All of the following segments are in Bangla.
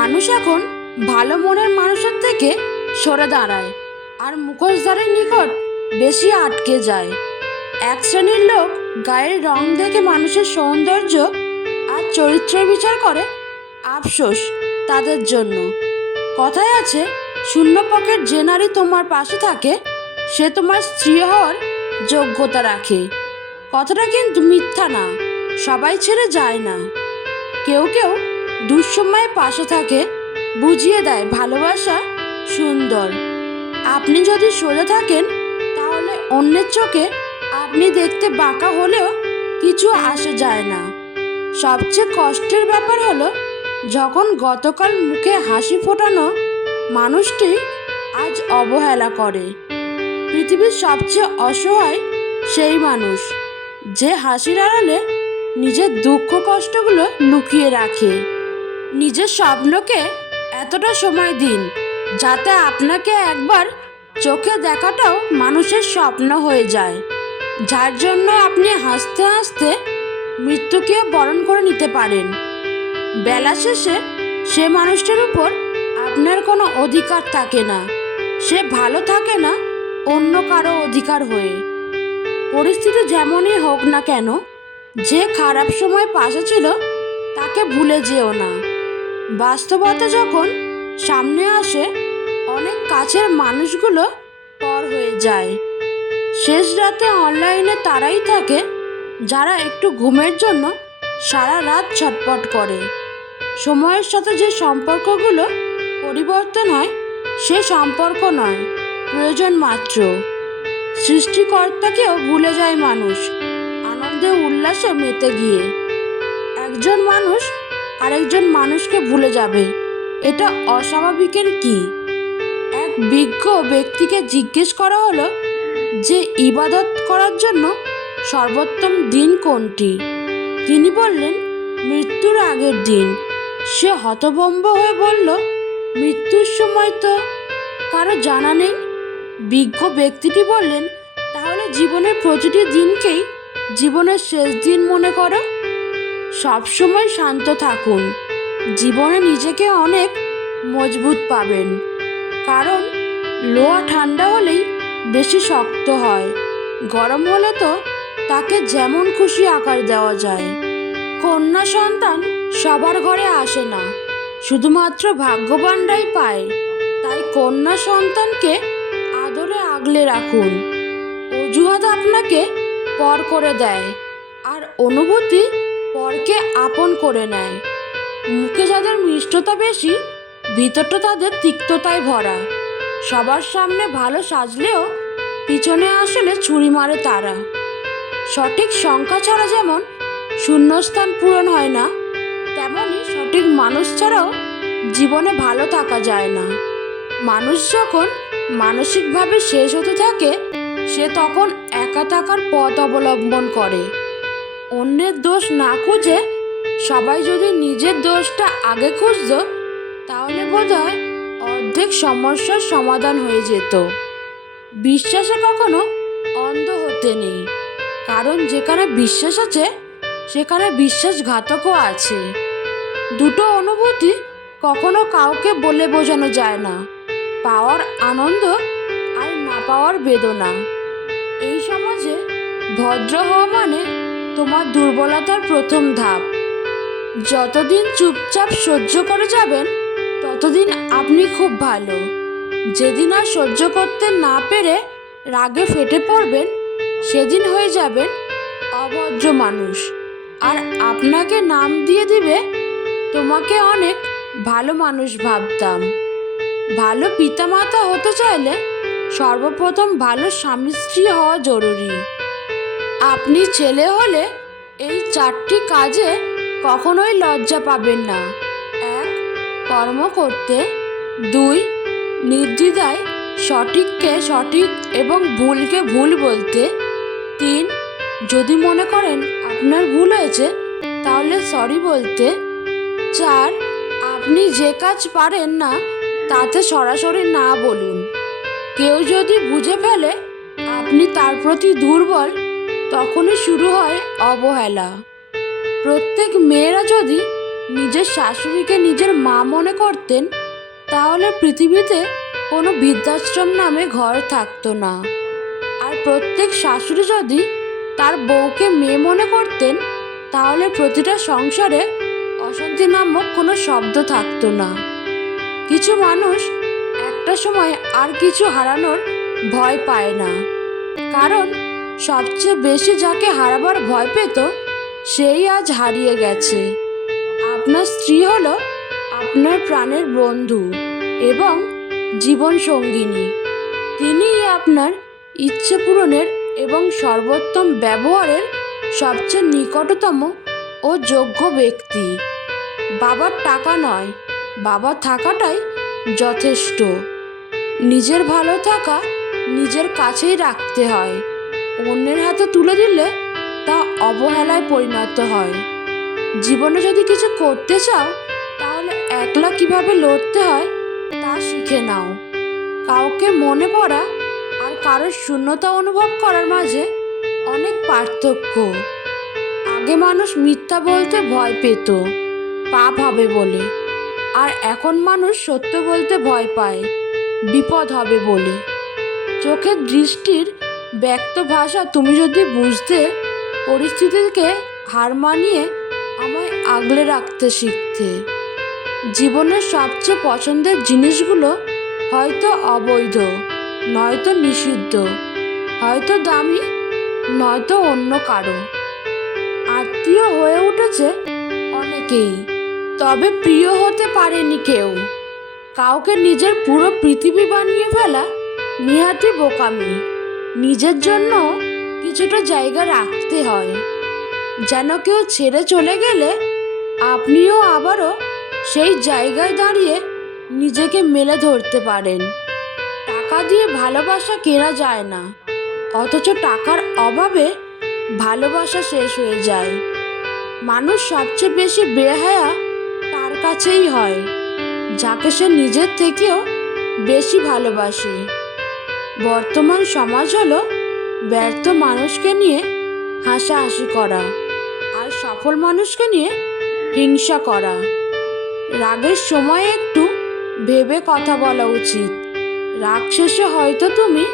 মানুষ এখন ভালো মনের মানুষের থেকে সরে দাঁড়ায় আর মুখোশধারের নিকট বেশি আটকে যায়। এক শ্রেণির লোক গায়ের রং দেখে মানুষের সৌন্দর্য আর চরিত্র বিচার করে আফসোস তাদের জন্য। কথায় আছে শূন্য পকেট যে নারী তোমার পাশে থাকে, সে তোমার স্ত্রী হওয়ার যোগ্যতা রাখে। কথাটা কিন্তু মিথ্যা না, সবাই ছেড়ে যায় না। কেউ কেউ দুঃসময়ে পাশে থাকে, বুঝিয়ে দেয় ভালোবাসা সুন্দর। আপনি যদি সোজা থাকেন, তাহলে অন্যের চোখে আপনি দেখতে বাঁকা হলেও কিছু আসে যায় না। সবচেয়ে কষ্টের ব্যাপার হলো, যখন গতকাল মুখে হাসি ফোটানো মানুষটি আজ অবহেলা করে। পৃথিবীর সবচেয়ে অসহায় সেই মানুষ, যে হাসির আড়ালে নিজের দুঃখ কষ্টগুলো লুকিয়ে রাখে। নিজের স্বপ্নকে এতটা সময় দিন যাতে আপনাকে একবার চোখে দেখাটাও মানুষের স্বপ্ন হয়ে যায়। যার জন্য আপনি হাসতে হাসতে মৃত্যুকেও বরণ করে নিতে পারেন। বেলা শেষে সে মানুষটার উপর আপনার কোনো অধিকার থাকে না। সে ভালো থাকে না অন্য কারও অধিকার হয়ে। পরিস্থিতি যেমনই হোক না কেন, যে খারাপ সময় পাশে ছিল, তাকে ভুলে যেও না। বাস্তবতা যখন সামনে আসে, অনেক কাছের মানুষগুলো পর হয়ে যায়। শেষ রাতে অনলাইনে তারাই থাকে, যারা একটু ঘুমের জন্য সারা রাত ছটপট করে। সময়ের সাথে যে সম্পর্কগুলো পরিবর্তন হয়, সে সম্পর্ক নয়, প্রয়োজন মাত্র। সৃষ্টিকর্তাকেও ভুলে যায় মানুষ, আনন্দে উল্লাসে মেতে গিয়ে। একজন মানুষ আরেকজন মানুষকে ভুলে যাবে। এটা অস্বাভাবিকের কি? এক বিজ্ঞ ব্যক্তিকে জিজ্ঞেস করা হলো যে ইবাদত করার জন্য সর্বোত্তম দিন কোনটি? তিনি বললেন, মৃত্যুর আগের দিন। সে হতভম্ব হয়ে বলল, মৃত্যুর সময় তো কারও জানা নেই। বিজ্ঞ ব্যক্তিটি বললেন, তাহলে জীবনের প্রতিটি দিনকেই জীবনের শেষ দিন মনে করো। সবসময় শান্ত থাকুন। জীবনে নিজেকে অনেক মজবুত পাবেন। কারণ লোহা ঠান্ডা হলেই বেশি শক্ত হয়। গরম হলে তো তাকে যেমন খুশি আকার দেওয়া যায়। কন্যা সন্তান সবার ঘরে আসে না। শুধুমাত্র ভাগ্যবানরাই পায়। তাই কন্যা সন্তানকে আদরে আগলে রাখুন। অজুহাত আপনাকে পর করে দেয়। আর অনুভূতি পরকে আপন করে নেয়। মুখে যাদের মিষ্টতা বেশি, ভিতরটা তাদের তিক্ততায় ভরা। সবার সামনে ভালো সাজলেও পিছনে আসলে ছুরি মারে তারা। সঠিক সংখ্যা ছাড়া যেমন শূন্যস্থান পূরণ হয় না তেমনই সঠিক মানুষ ছাড়াও জীবনে ভালো থাকা যায় না। মানুষ যখন মানসিকভাবে শেষ হতে থাকে, সে তখন একা থাকার পথ অবলম্বন করে। অন্যের দোষ না খুঁজে সবাই যদি নিজের দোষটা আগে খুঁজতো, তাহলে বোধ হয় অর্ধেক সমস্যার সমাধান হয়ে যেত। বিশ্বাসে কখনো অন্ধ হতে নেই, কারণ যেখানে বিশ্বাস আছে, সেখানে বিশ্বাসঘাতকও আছে। দুটো অনুভূতি কখনো কাউকে বলে বোঝানো যায় না, পাওয়ার আনন্দ আর না পাওয়ার বেদনা। এই সমাজে ভদ্র হওয়া মানে তোমার দুর্বলতার প্রথম ধাপ। যতদিন চুপচাপ সহ্য করে যাবেন, ততদিন আপনি খুব ভালো। যেদিন আর সহ্য করতে না পেরে রাগে ফেটে পড়বেন, সেদিন হয়ে যাবেন অভদ্র মানুষ। আর আপনাকে নাম দিয়ে দিবে, তোমাকে অনেক ভালো মানুষ ভাবতাম। ভালো পিতামাতা হতে চাইলে সর্বপ্রথম ভালো স্বামী স্ত্রী হওয়া জরুরি। আপনি ছেলে হলে এই চারটি কাজে কখনোই লজ্জা পাবেন না। এক, কর্ম করতে। দুই, নির্দ্বিধায় সঠিককে সঠিক এবং ভুলকে ভুল বলতে। তিন, যদি মনে করেন আপনার ভুল হয়েছে, তাহলে সরি বলতে। চার, আপনি যে কাজ পারেন না, তাতে সরাসরি না বলুন। কেউ যদি বুঝে ফেলে, আপনি তার প্রতি দুর্বল তখনই শুরু হয় অবহেলা। প্রত্যেক মেয়েরা যদি নিজের শাশুড়িকে নিজের মা মনে করতেন, তাহলে পৃথিবীতে কোনো বৃদ্ধাশ্রম নামে ঘর থাকতো না। আর প্রত্যেক শাশুড়ি যদি তার বউকে মেয়ে মনে করতেন, তাহলে প্রতিটা সংসারে অশান্তি নামক কোনো শব্দ থাকতো না। কিছু মানুষ একটা সময় আর কিছু হারানোর ভয় পায় না। কারণ সবচেয়ে বেশি যাকে হারাবার ভয় পেত, সেই আজ হারিয়ে গেছে। আপনার স্ত্রী হল আপনার প্রাণের বন্ধু এবং জীবন সঙ্গিনী তিনিই আপনার ইচ্ছে পূরণের এবং সর্বোত্তম ব্যবহারের সবচেয়ে নিকটতম ও যোগ্য ব্যক্তি। বাবার টাকা নয়, বাবা থাকাটাই যথেষ্ট। নিজের ভালো থাকা নিজের কাছেই রাখতে হয়। অন্যের হাতে তুলে দিলে তা অবহেলায় পরিণত হয়। জীবনে যদি কিছু করতে চাও, তাহলে একলা কীভাবে লড়তে হয় তা শিখে নাও। কাউকে মনে পড়া আর কারোর শূন্যতা অনুভব করার মাঝে অনেক পার্থক্য। আগে মানুষ মিথ্যা বলতে ভয় পেত, পাপ হবে বলে। আর এখন মানুষ সত্য বলতে ভয় পায়, বিপদ হবে বলে। চোখের দৃষ্টির ব্যক্ত ভাষা তুমি যদি বুঝতে পরিস্থিতিকে হার মানিয়ে আমায় আগলে রাখতে শিখতে। জীবনের সবচেয়ে পছন্দের জিনিসগুলো হয়তো অবৈধ, নয়তো নিষিদ্ধ, হয়তো দামি, নয়তো অন্য কারও। আত্মীয় হয়ে উঠেছে অনেকেই, তবে প্রিয় হতে পারেনি কেউ। কাউকে নিজের পুরো পৃথিবী বানিয়ে ফেলা নিহাতি বোকামি। নিজের জন্য কিছুটা জায়গা রাখতে হয়। যেন কেউ ছেড়ে চলে গেলে আপনিও আবারও সেই জায়গায় দাঁড়িয়ে নিজেকে মেলে ধরতে পারেন। টাকা দিয়ে ভালোবাসা কেনা যায় না, অথচ টাকার অভাবে ভালোবাসা শেষ হয়ে যায়। মানুষ সবচেয়ে বেশি বেহায়া তার কাছেই হয়, যাকে সে নিজের থেকেও বেশি ভালোবাসে। বর্তমান সমাজ হলো ব্যর্থ মানুষকে নিয়ে হাসাহাসি করা আর সফল মানুষকে নিয়ে হিংসা করা। রাগের সময় একটু ভেবে কথা বলা উচিত। রাগ শেষে হয়তো তুমি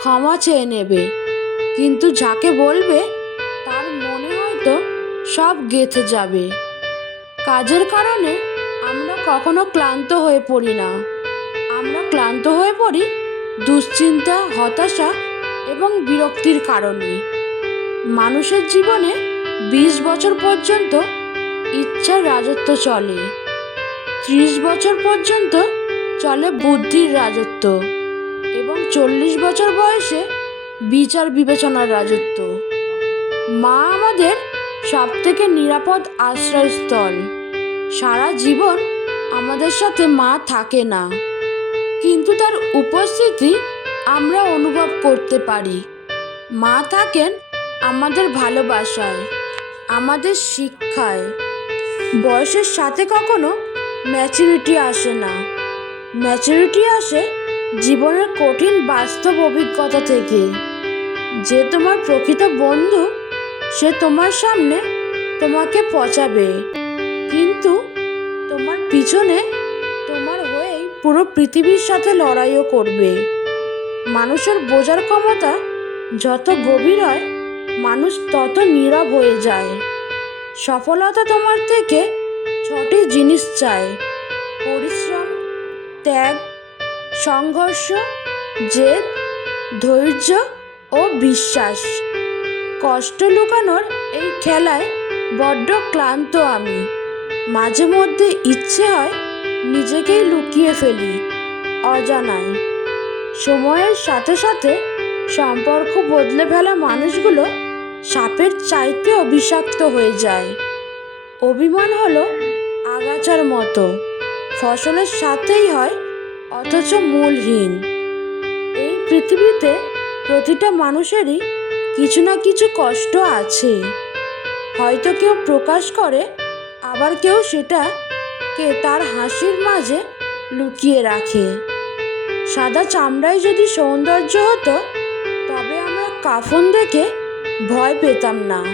ক্ষমা চেয়ে নেবে, কিন্তু যাকে বলবে তার মনে হয়তো সব গেঁথে যাবে। কাজের কারণে আমরা কখনো ক্লান্ত হয়ে পড়ি না। আমরা ক্লান্ত হয়ে পড়ি দুশ্চিন্তা, হতাশা এবং বিরক্তির কারণে মানুষের জীবনে বিশ বছর পর্যন্ত ইচ্ছার রাজত্ব চলে। ত্রিশ বছর পর্যন্ত চলে বুদ্ধির রাজত্ব এবং চল্লিশ বছর বয়সে বিচার বিবেচনার রাজত্ব। মা আমাদের সব থেকে নিরাপদ আশ্রয়স্থল। সারা জীবন আমাদের সাথে মা থাকে না। কিন্তু তার উপস্থিতি আমরা অনুভব করতে পারি। মা থাকেন আমাদের ভালোবাসায়, আমাদের শিক্ষায়। বয়সের সাথে কখনো ম্যাচুরিটি আসে না। ম্যাচুরিটি আসে জীবনের কঠিন বাস্তব অভিজ্ঞতা থেকে। যে তোমার প্রকৃত বন্ধু, সে তোমার সামনে তোমাকে পচাবে। কিন্তু তোমার পিছনে পুরো পৃথিবীর সাথে লড়াইও করবে। মানুষের বোঝার ক্ষমতা যত গভীর হয়, মানুষ তত নীরব হয়ে যায়। সফলতা তোমার থেকে ছটি জিনিস চায় পরিশ্রম, ত্যাগ, সংঘর্ষ, জেদ, ধৈর্য ও বিশ্বাস। কষ্ট লুকানোর এই খেলায় বড্ড ক্লান্ত আমি। মাঝে মধ্যে ইচ্ছে হয় নিজেকেই লুকিয়ে ফেলি অজানায়। সময়ের সাথে সাথে সম্পর্ক বদলে ফেলা মানুষগুলো সাপের চাইতেও বিষাক্ত হয়ে যায়। অভিমান হলো আগাছার মতো, ফসলের সাথেই হয় অথচ মূলহীন এই পৃথিবীতে প্রতিটা মানুষেরই কিছু না কিছু কষ্ট আছে। হয়তো কেউ প্রকাশ করে, আবার কেউ সেটা কে তার হাসির মাঝে লুকিয়ে রাখে। সাদা চামড়ায় যদি সৌন্দর্য হতো, তবে আমরা কাফন দেখে ভয় পেতাম না।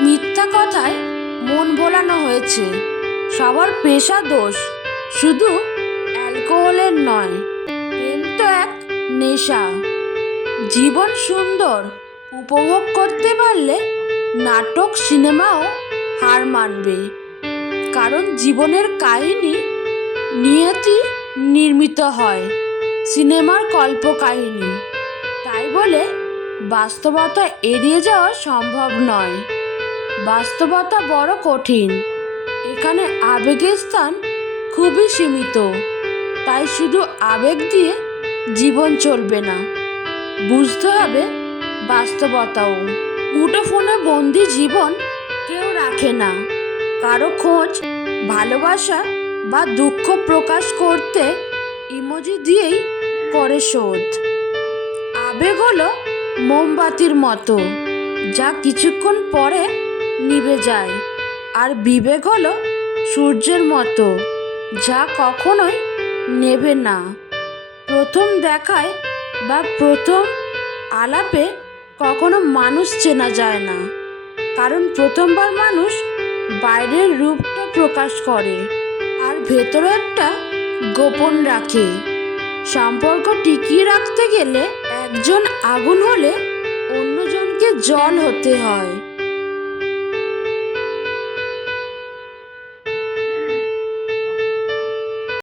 মিথ্যা কথায় মন ভোলানো হয়েছে। সবার পেশা দোষ, শুধু অ্যালকোহলের নয়, প্রেম তো এক নেশা। জীবন সুন্দর উপভোগ করতে পারলে নাটক, সিনেমাও হার মানবে। কারণ জীবনের কাহিনী নিয়তি নির্মিত হয়, সিনেমার কল্প কল্পকাহিনী। তাই বলে বাস্তবতা এড়িয়ে যাওয়া সম্ভব নয়। বাস্তবতা বড় কঠিন। এখানে আবেগের স্থান খুবই সীমিত। তাই শুধু আবেগ দিয়ে জীবন চলবে না, বুঝতে হবে বাস্তবতাও। মুঠোফোনে বন্দি জীবন কেউ রাখে না। কারও খোঁজ ভালোবাসা বা দুঃখ প্রকাশ করতে ইমোজি দিয়েই করে শোধ। আবেগ হলো মোমবাতির মতো, যা কিছুক্ষণ পরে নিভে যায়। আর বিবেক হলো সূর্যের মতো, যা কখনোই নেবে না। প্রথম দেখায় বা প্রথম আলাপে কখনো মানুষ চেনা যায় না। কারণ প্রথমবার মানুষ বাইরের রূপটা প্রকাশ করে। আর ভেতরে একটা গোপন রাখে। সম্পর্ক টিকিয়ে রাখতে গেলে একজন আগুন হলে অন্যজনকে জল হতে হয়।